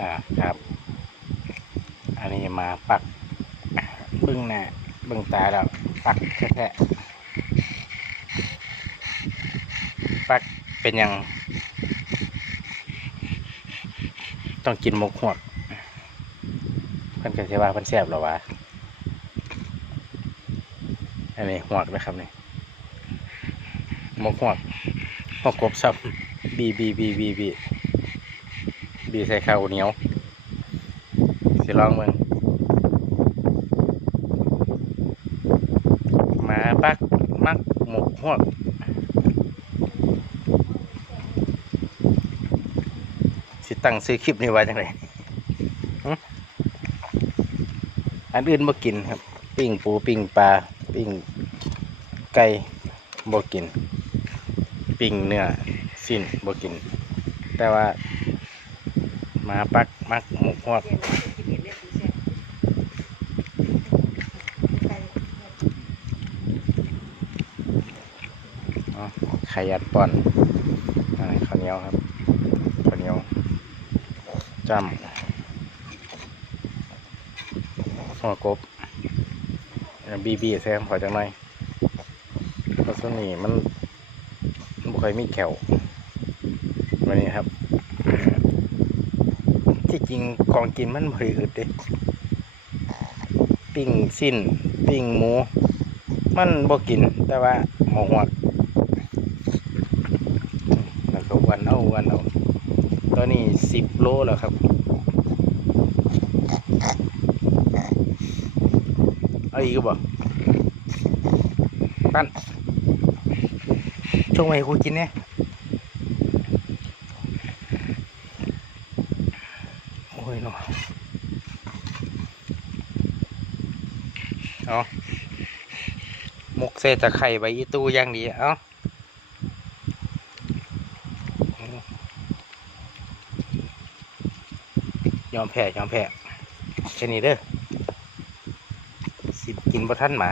อ่าครับ อันนี้มาปักบึ้งหน้าบึ้งตาแล้วปักแท้ๆปักเป็นยัง ต้องกินหมกหวกเพิ่นก็สิว่าเพิ่นแซ่บหรอวะอันนี้หวกนะครับนี่หมกหวกหวกกบซับบีบีบีบีบี บีใส่ข้าวเหนียวสิลองเบิ่งหมาปักมักหมกหวกสิตั้งซื้อคลิปนี้ไว้จังไดหึอันอื่นบ่กินครับ ปิ้งปูปิ้งปลาปิ้งไก่บ่กิน ปิ้งเนื้อสิ้นบ่กิน แต่ว่า หมาปักมักหมกฮวกไข่ยัดป้อนอันนี้ข้าวเหนียวครับข้าวเหนียวจำหัวกบบีบีแซมขอจังหน่อยเพราะส่วนนี้มันมันบ่ค่อยมีแขววันนี้ครับ ที่จริงของกินมันบริอึดเด้ปิ้งสิ้น ปิ้งหมู มันบ่กิน แต่ว่าหมูหัวแล้วก็วันเอาวันเอาตอนนี้สิบโลแล้วครับเอาอีกบ่ปั้นช่วงไหนกูกินเนี่ยโอ้ยเนาะเอาหมกเศษตะไคร่ใบอีตูอย่างดีเอายอมแพ้ยอมแพ้แค่นี้เด้อสิบกินบ่ทันหมา